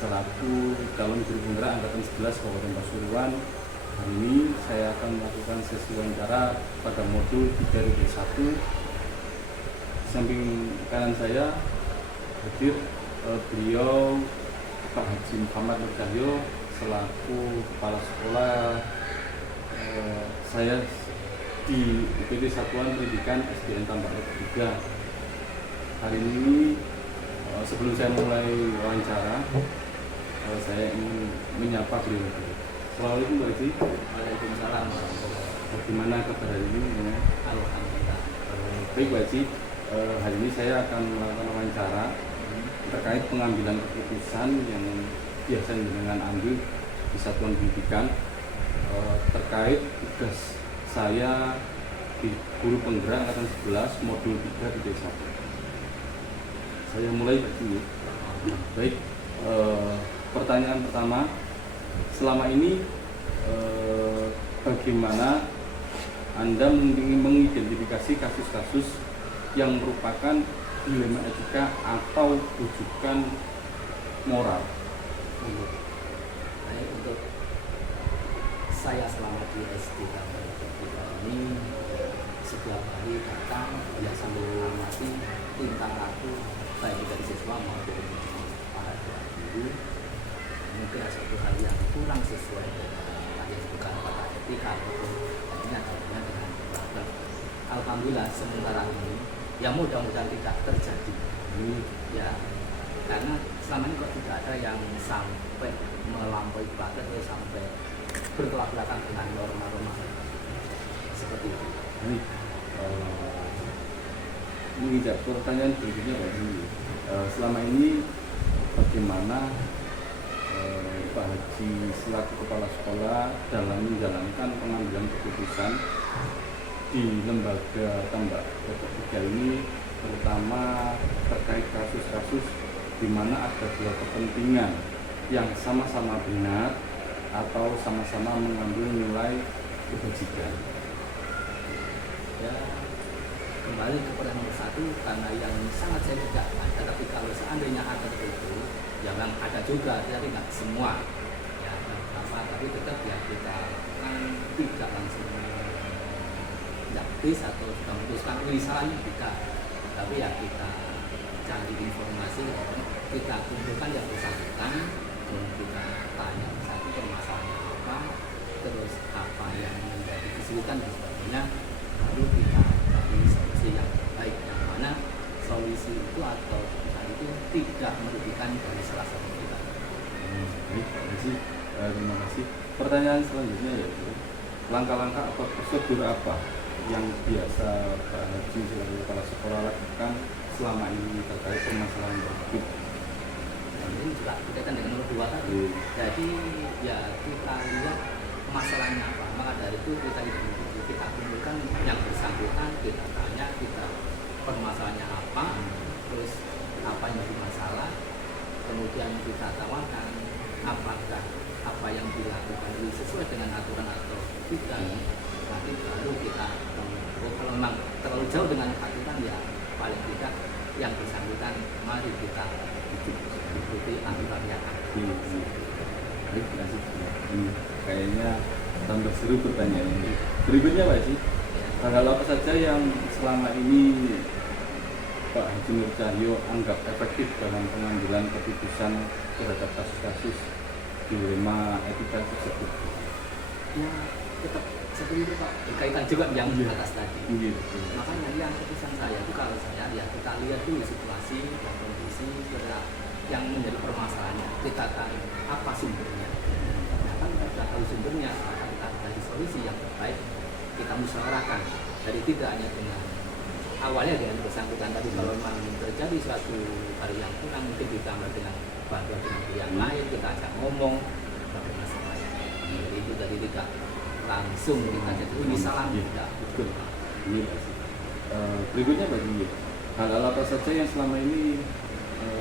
selaku calon guru penggerak angkatan 11 Kabupaten Pasuruan. Hari ini saya akan melakukan sesi wawancara pada modul 3.1. Samping kanan saya hadir beliau Pak Haji Muhammad Nur Cahyo selaku kepala sekolah saya di UPT Satuan Pendidikan SDN Tambak Laut 3. Hari ini sebelum saya mulai wawancara, saya ingin menyapa beliau. Assalamualaikum Pak Haji. Waalaikumsalam. Bagaimana kabar hari ini? Alhamdulillah. Baik Pak Haji, hari ini saya akan melakukan wawancara terkait pengambilan keputusan yang biasa dengan ambil di Satuan Pendidikan terkait tugas saya di guru penggerak angkatan 11 modul 3.1. Saya mulai Pak Haji. Baik, pertanyaan pertama, selama ini bagaimana Anda mengidentifikasi kasus-kasus yang merupakan dilema etika atau rujukan moral? Baik, untuk saya selama di SD Tambak ini setiap hari datang ya sambil masih tintang aku baik dari siswa maupun para guru. Mungkin ada satu hal yang kurang sesuai dengan yang bukan pada etika ataupun ini adanya dengan keluarga. Alhamdulillah sementara ini ya mudah-mudahan tidak terjadi. Ya, karena selama ini kok tidak ada yang sampai melampaui batas atau sampai bertolak belakang dengan norma-norma seperti itu. Menginjak pertanyaan berikutnya Pak Haji, selama ini bagaimana Pak Haji selaku kepala sekolah dalam menjalankan pengambilan keputusan di lembaga Tambak Laut 3 ini, terutama terkait kasus-kasus di mana ada dua kepentingan yang sama-sama benar atau sama-sama mengambil nilai kebajikan? Ya, kembali ke pertanyaan nomor 1, karena yang sangat saya tidak ada, tapi kalau seandainya ada itu ya memang ada juga, tapi tidak semua ya, tapi tetap ya kita kan tidak langsung praktis atau kita memutuskan misalnya kita, tapi ya kita cari informasi, kita kumpulkan yang bersangkutan dan kita tanya satu permasalahannya apa, terus apa yang menjadi kesulitan dan sebagainya, lalu kita cari solusi yang baik, yang mana solusi itu atau keputusan itu tidak merugikan dari salah satu kita. Baik Pak Haji, terima kasih. Pertanyaan selanjutnya yaitu langkah-langkah atau prosedur apa yang biasa Pak Haji selaku kepala sekolah lakukan selama ini terkait permasalahan tersebut? Ini juga berkaitan dengan nomor 2 tadi. Jadi ya kita lihat masalahnya apa, maka dari itu kita kumpulkan yang bersangkutan, kita tanya, kita permasalahannya apa, terus apa yang jadi masalah, kemudian kita tawarkan apakah apa yang dilakukan ini sesuai dengan aturan atau tidak. Nanti baru kita kalau memang terlalu jauh dengan aturan ya paling tidak yang bersangkutan mari kita ikuti aturan yang ada. Baik, terima kasih. Kayaknya tambah seru pertanyaan ini. Berikutnya Pak Haji, hal apa saja yang selama ini Pak Haji Nur Cahyo anggap efektif dalam pengambilan keputusan terhadap kasus-kasus dilema etika tersebut? Ya tetap seperti itu Pak, berkaitan juga yang di atas tadi. Makanya yang keputusan saya itu kalau saya ya kita lihat dulu situasi dan kondisi yang menjadi permasalahannya, kita tahu apa sumbernya. Nah, kan kita tahu sumbernya, maka kita cari solusi yang terbaik, kita musyawarahkan. Jadi tidak hanya dengan awalnya dengan bersangkutan, tapi kalau memang terjadi suatu hal yang kurang mungkin ditambah dengan bantuan dengan yang lain, kita ajak ngomong bagaimana masalahnya. Jadi itu dari tidak langsung kita jadi ini salah tidak. Betul. Ini berikutnya bagi hal-hal apa saja yang selama ini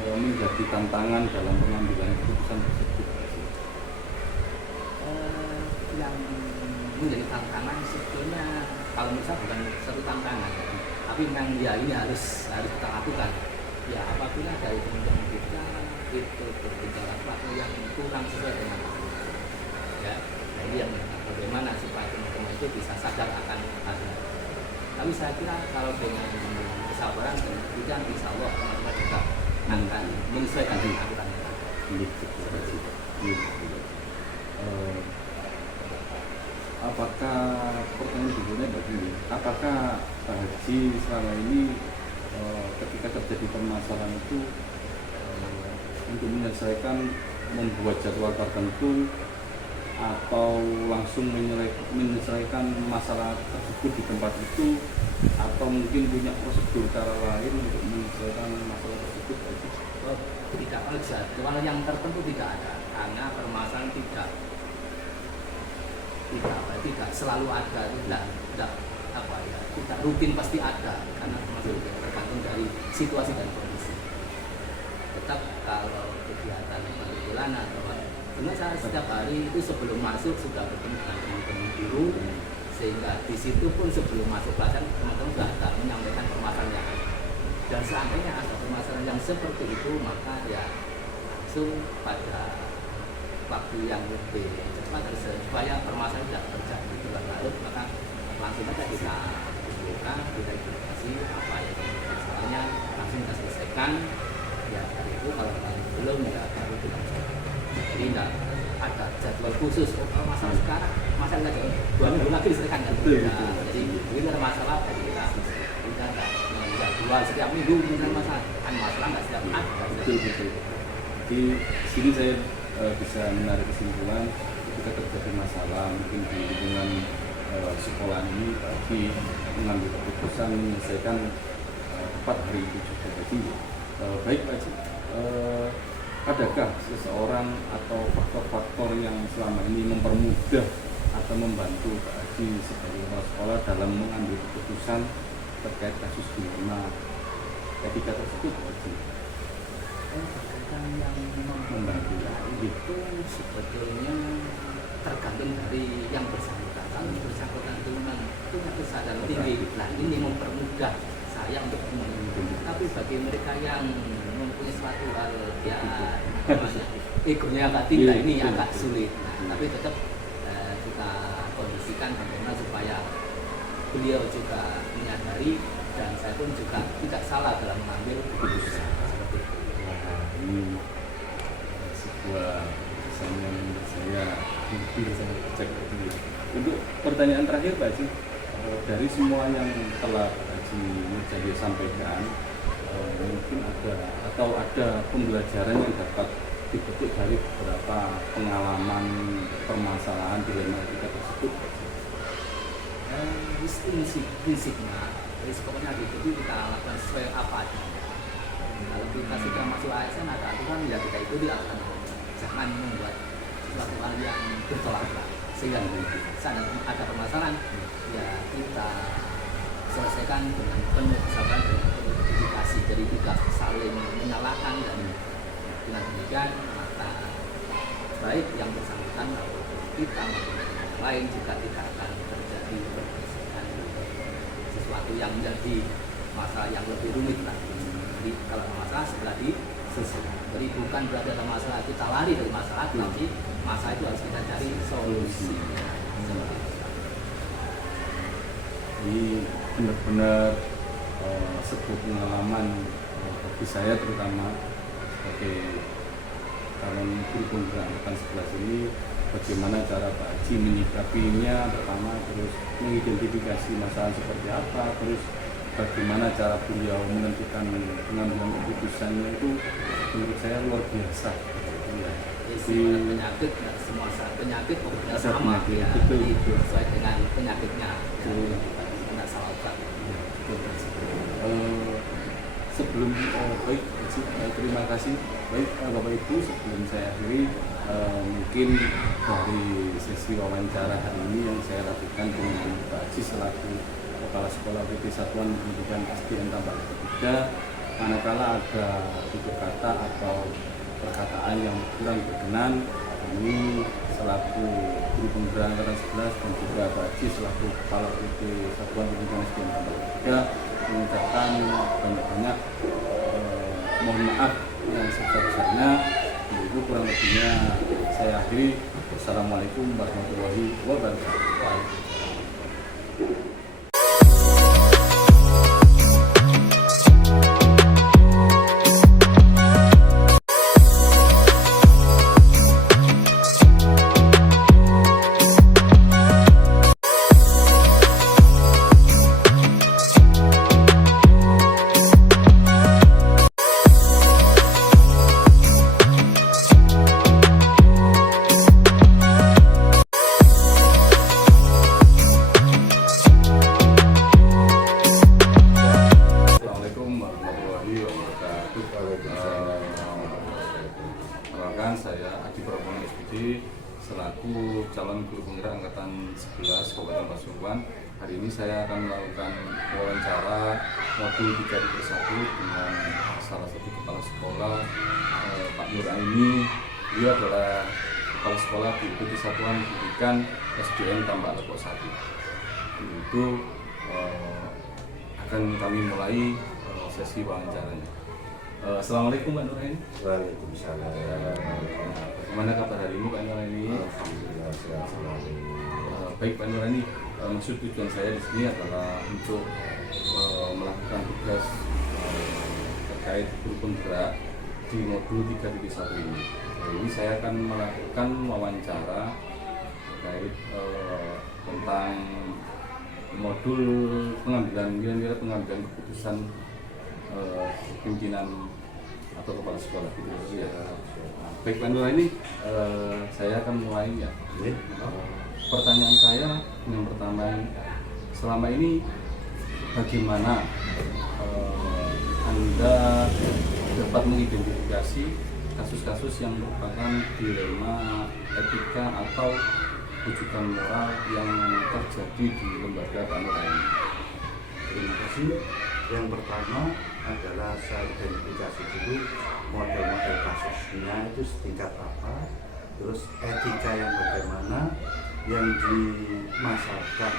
menjadi tantangan dalam pengambilan keputusan tersebut? Yang menjadi tantangan sebetulnya kalau menurut saya bukan satu tantangan, tapi memang ya ini harus kita lakukan. Ya apabila dari teman-teman kita itu bergejala kurang sesuai dengan ya. Nah ini yang bagaimana supaya teman-teman itu bisa sadar akan hal ini. Tapi saya kira kalau dengan kesabaran dan kemudian insya Allah teman-teman juga akan menyesuaikan dengan aturan yang ada. Apakah pertanyaan berikutnya begini, apakah Pak Haji selama ini ketika terjadi permasalahan itu untuk menyelesaikan membuat jadwal tertentu atau langsung menyelesaikan masalah tersebut di tempat itu, atau mungkin punya prosedur cara lain untuk menyelesaikan masalah tersebut? Tidak ada jadwal yang tertentu, tidak ada, karena permasalahan tidak selalu ada, tidak apa ya, tidak rutin pasti ada, karena permasalahan tergantung dari situasi dan kondisi. Tetap kalau kegiatan kebetulan atau sebenarnya saya setiap hari itu sebelum masuk sudah bertemu dengan teman-teman guru, sehingga di situ pun sebelum masuk pelajaran teman-teman sudah menyampaikan permasalahan yang ada. Dan seandainya ada permasalahan yang seperti itu, maka ya langsung pada waktu yang lebih cepat supaya permasalahan tidak terjadi berlarut, maka langsung saja kita buka, kita edukasi apa yang masalahnya, langsung kita selesaikan. Ya dari itu kalau belum ya baru kita selesaikan. Jadi tidak ada jadwal khusus. Kalau masalah sekarang, masalah lagi 2 minggu lagi diselesaikan kan? Jadi ini ada masalah, jadi kita ada jadwal setiap minggu misalnya masalah nggak setiap hari. Betul. Di sini saya bisa menarik kesimpulan ketika terjadi masalah mungkin di lingkungan sekolah ini, bagi mengambil keputusan menyelesaikan tepat hari itu juga. Jadi baik Pak Haji, adakah seseorang atau faktor-faktor yang selama ini mempermudah atau membantu Pak Haji sebagai kepala sekolah dalam mengambil keputusan terkait kasus dilema etika tersebut, Pak Haji? Yang membantu itu sebetulnya tergantung dari yang bersangkutan. Kalau bersangkutan itu memang punya kesadaran tinggi, nah ini mempermudah saya untuk menunjuk. Tapi bagi mereka yang mempunyai suatu hal ya egonya agak tinggi, ini agak sulit. Nah, tapi tetap kita kondisikan bagaimana supaya beliau juga menyadari dan saya pun juga tidak salah dalam mengambil keputusan. Ini sebuah kesan yang menurut saya sangat cek. Untuk pertanyaan terakhir Pak Haji, dari semua yang telah Pak Haji Nurjaya sampaikan, mungkin ada pembelajaran yang dapat dipetik dari beberapa pengalaman permasalahan dilema etika tersebut? Prinsipnya, pokoknya itu kita lakukan sesuai apa adanya. Kalau kita sudah masuk ASN ada aturan ya kita ikuti aturan. Jangan membuat sesuatu hal yang bertolak belakang. Sehingga saat ada permasalahan ya kita selesaikan dengan penuh kesabaran dan penuh edukasi. Jadi tidak saling menyalahkan, dan dengan demikian maka baik yang bersangkutan atau kita maupun yang lain juga tidak akan terjadi sesuatu yang menjadi masalah yang lebih rumit lagi. Jadi kalau ada masalah segera diselesaikan. Jadi bukan berarti ada masalah kita lari dari masalah, tapi masalah itu harus kita cari solusinya. Ini benar-benar sebuah pengalaman bagi saya, terutama sebagai calon guru pembina angkatan 11 ini, bagaimana cara Pak Haji menyikapinya pertama, terus mengidentifikasi masalah seperti apa, terus bagaimana cara beliau menentukan pengambilan keputusannya, itu menurut saya luar biasa. Jadi penyakit, semua penyakit pokoknya sama ya, itu sesuai dengan penyakitnya. Tidak salah obat. Sebelum baik, terima kasih. Baik Bapak Ibu, sebelum saya akhiri, mungkin dari sesi wawancara hari ini yang saya lakukan dengan Pak Haji selaku Kepala Sekolah PT Satuan Pendidikan SDN Tambak 3, manakala ada tutur kata atau perkataan yang kurang berkenan, ini selaku guru pembina angkatan 11 dan juga Pak Haji selaku Kepala PT Satuan Pendidikan SDN Tambak 3 mengucapkan banyak-banyak mohon maaf yang sebesar-besarnya. Itu kurang lebihnya saya akhiri. Assalamualaikum warahmatullahi wabarakatuh. Waalaikumsalam. Assalamualaikum warahmatullahi wabarakatuh. Perkenalkan, saya Adi Prabowo SPD selaku calon guru penggerak angkatan 11 Kabupaten Pasuruan. Hari ini saya akan melakukan wawancara modul 3.1 dengan salah satu kepala sekolah, Pak Nur Aini. Dia adalah kepala sekolah di UPT Satuan Pendidikan SDN Tambak Lepok 1. Itu akan kami mulai sesi wawancaranya. Assalamualaikum Pak Nur Aini. Waalaikumsalam. Bagaimana kabar hari ini Pak Nur Aini? Alhamdulillah sehat selalu. Baik Pak Nur Aini, maksud tujuan saya di sini adalah untuk melakukan tugas terkait guru penggerak di modul 3.1 ini. Ini saya akan melakukan wawancara terkait tentang modul pengambilan keputusan pimpinan atau kepala sekolah gitu ya. Baik Pak Nur ini saya akan mulai ya. Pertanyaan saya yang pertama, selama ini bagaimana Anda dapat mengidentifikasi kasus-kasus yang merupakan dilema etika atau rujukan moral yang terjadi di lembaga Pak Nur ini? Terima kasih. Yang pertama adalah saya identifikasi dulu model-model kasusnya itu setingkat apa, terus etika yang bagaimana yang dimasalkan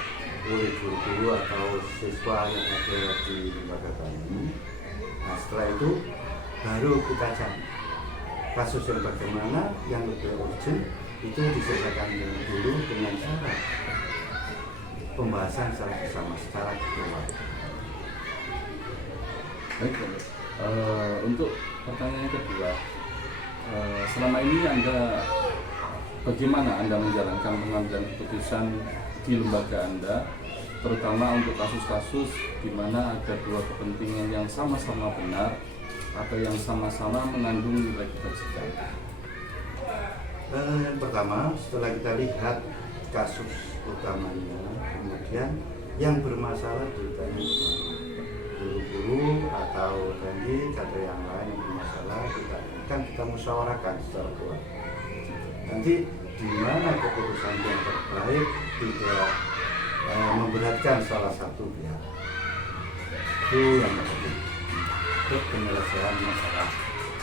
oleh guru-guru atau siswa yang ada di lembaga kami. Nah setelah itu baru kita cari kasus yang bagaimana yang lebih urgent itu diselesaikan dulu dengan cara pembahasan secara bersama, secara keluarga. Baik, untuk pertanyaan yang kedua, selama ini bagaimana Anda menjalankan pengambilan keputusan di lembaga Anda, terutama untuk kasus-kasus di mana ada dua kepentingan yang sama-sama benar atau yang sama-sama mengandung nilai kebajikan? Yang pertama, setelah kita lihat kasus utamanya, kemudian yang bermasalah ditanya guru-guru atau tadi kata yang lain yang bermasalah, kita musyawarahkan secara keluarga. Nanti di mana keputusan yang terbaik tidak memberatkan salah satu pihak. Itu yang penting untuk penyelesaian masalah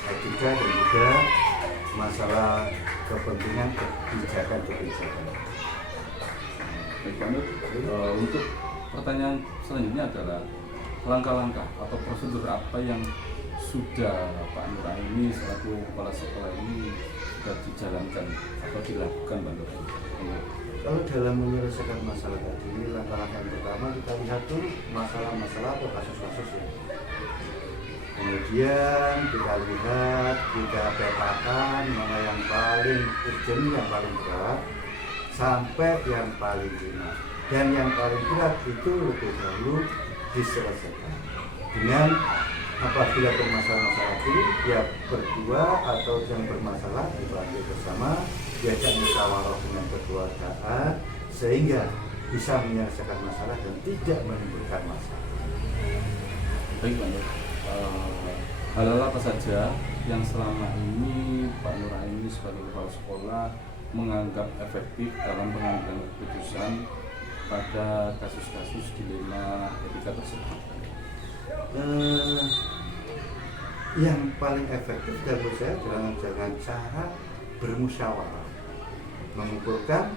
etika dan juga masalah kepentingan kebijakan. Baik, Pak Nur, untuk pertanyaan selanjutnya adalah langkah-langkah atau prosedur apa yang sudah Pak Nur ini selaku kepala sekolah ini sudah dijalankan atau dilakukan Pak Nur? Kalau dalam menyelesaikan masalah tadi, langkah-langkah yang pertama kita lihat dulu masalah-masalah atau kasus-kasus ya. Kemudian kita lihat, kita petakan mana yang paling urgent, yang paling berat, sampai yang paling ringan. Dan yang paling berat itu lebih dahulu diselesaikan dengan apabila bermasalah-masalah itu dia berdua atau yang bermasalah dibantu bersama, diajak musyawarah dengan kekeluargaan sehingga bisa menyelesaikan masalah dan tidak menimbulkan masalah. Baik Pak Nur, hal-hal apa saja yang selama ini Pak Nur ini sebagai kepala sekolah menganggap efektif dalam pengambilan keputusan pada kasus-kasus dilema etika tersebut? Yang paling efektif menurut saya adalah dengan cara bermusyawarah, mengumpulkan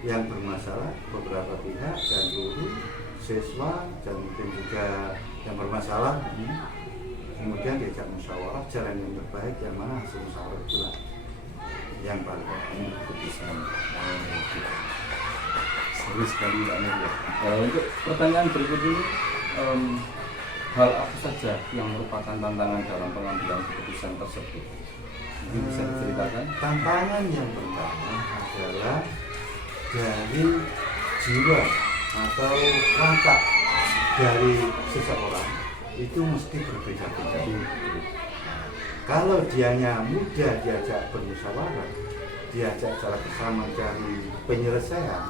yang bermasalah beberapa pihak dan guru, siswa dan mungkin juga yang bermasalah, kemudian diajak musyawarah jalan yang terbaik yang mana hasil musyawarah itulah yang baru keputusan. Seru sekali Pak Nur ya. Untuk pertanyaan berikut ini, hal apa saja yang merupakan tantangan dalam pengambilan keputusan tersebut? Mungkin bisa diceritakan? Tantangan yang pertama adalah dari jiwa atau watak dari seseorang itu mesti berbeda-beda. Kalau dianya mudah diajak bermusyawarah, diajak secara bersama mencari penyelesaian,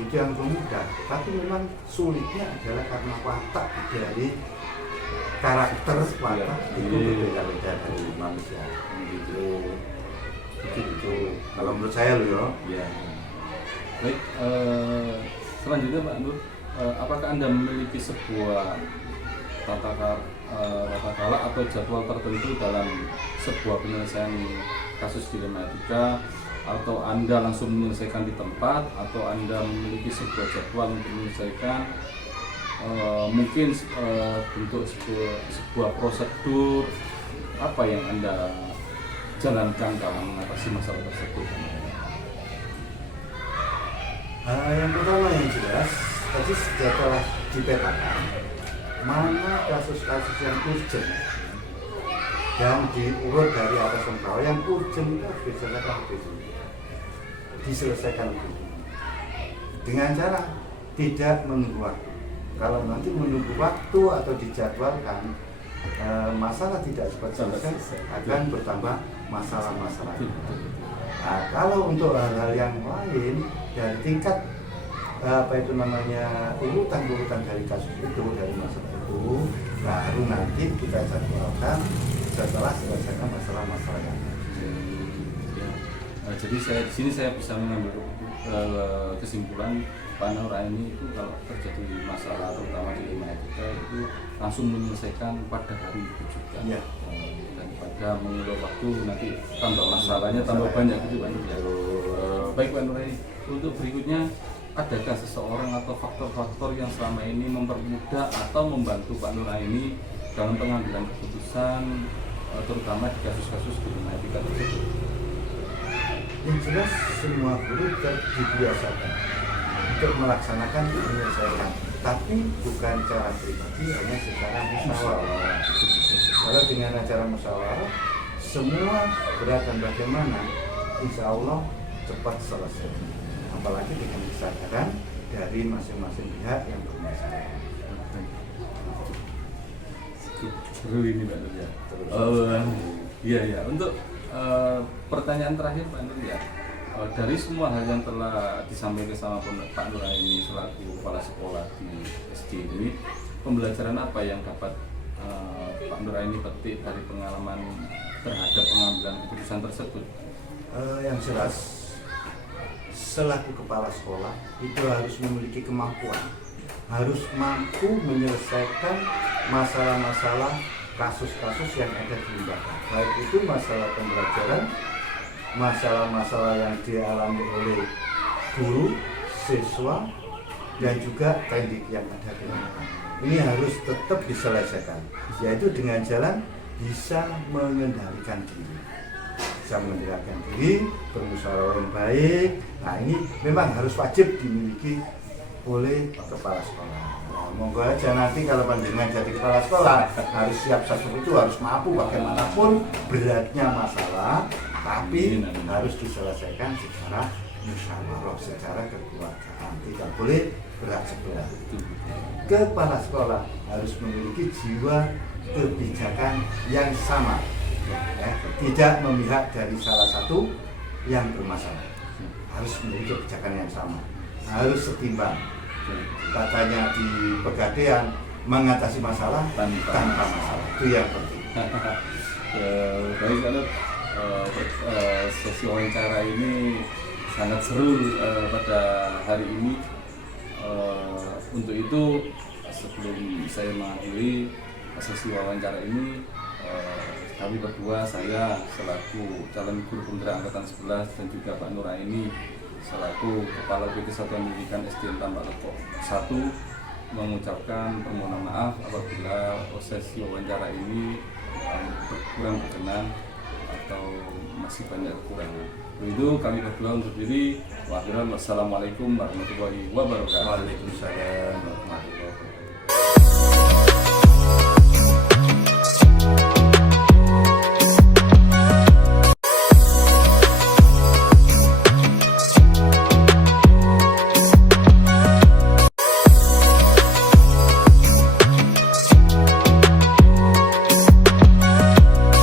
itu yang mudah. Tapi memang sulitnya adalah karena watak dari karakter watak itu berbeda-beda dari manusia. Itu kalau menurut saya loh ya. Baik, selanjutnya Pak Nur, apakah Anda memiliki sebuah tata cara atau jadwal tertentu dalam sebuah penyelesaian kasus dilema etika, atau Anda langsung menyelesaikan di tempat, atau Anda memiliki sebuah jadwal untuk menyelesaikan, mungkin bentuk sebuah prosedur apa yang Anda jalankan dalam mengatasi masalah tersebut? Yang pertama yang jelas, tadi sudah telah dipetakan mana kasus-kasus yang urgent dan diurut dari atas ke bawah. Yang urgent itu harus diselesaikan dulu dengan cara tidak menunggu waktu. Kalau nanti menunggu waktu atau dijadwalkan, masalah tidak cepat selesai, akan bertambah masalah-masalah. Nah, kalau untuk hal-hal yang lain dari tingkat urutan dari kasus itu, dari masalah itu, baru nanti kita jadwalkan setelah selesaikan masalah-masalah yang jadi di sini saya bisa mengambil kesimpulan Pak Nur ini itu kalau terjadi masalah terutama dilema etika itu langsung menyelesaikan pada hari itu juga. Ya. Daripada mengulur waktu nanti tambah masalahnya tambah banyak gitu Pak Nur ya. Baik Pak Nur, untuk berikutnya, adakah seseorang atau faktor-faktor yang selama ini mempermudah atau membantu Pak Nur ini dalam pengambilan keputusan terutama di kasus-kasus dilema etika tersebut? Yang jelas semua guru dibiasakan untuk melaksanakan menyelesaikan, tapi bukan cara pribadi, hanya secara musyawarah. Kalau dengan acara musyawarah, semua gerakan bagaimana, insya Allah cepat selesai. Apalagi dengan kesadaran dari masing-masing pihak yang bermasalah. Seru ini Pak Nur ya. Iya. Untuk pertanyaan terakhir Pak Nur ya. Dari semua hal yang telah disampaikan sama Pak Nur ini selaku kepala sekolah di SD ini, pembelajaran apa yang dapat Pak Nur ini petik dari pengalaman terhadap pengambilan keputusan tersebut? Yang jelas, selaku kepala sekolah itu harus memiliki kemampuan, harus mampu menyelesaikan masalah-masalah kasus-kasus yang ada di lembaga, baik itu masalah pembelajaran, masalah-masalah yang dialami oleh guru, siswa, dan juga pendidik yang ada di lembaga. Ini harus tetap diselesaikan, yaitu dengan jalan bisa mengendalikan diri, bermusyawarah yang baik. Nah, ini memang harus wajib dimiliki oleh kepala sekolah. Nah, monggo aja nanti kalau panjenengan jadi kepala sekolah harus siap sesuatu itu, harus mampu bagaimanapun beratnya masalah, tapi harus diselesaikan secara musyawarah, secara kekeluargaan, tidak boleh berat sebelah. Kepala sekolah harus memiliki jiwa kebijakan yang sama, tidak memihak dari salah satu yang bermasalah, harus memiliki kebijakan yang sama, harus setimbang. Katanya di Pegadaian, mengatasi masalah tanpa masalah, itu yang penting. Baik, karena sesi wawancara ini sangat seru pada hari ini. Untuk itu, sebelum saya mengakhiri sesi wawancara ini, kami berdua, saya selaku calon guru penggerak angkatan 11 dan juga Pak Nur ini selaku Kepala PT Satuan Pendidikan SDN Tambak Lekok 1 mengucapkan permohonan maaf apabila sesi wawancara ini kurang berkenan atau masih banyak kekurangan. Itu kami berdua untuk diri. Wassalamualaikum warahmatullahi wabarakatuh. Waalaikumsalam warahmatullahi wabarakatuh.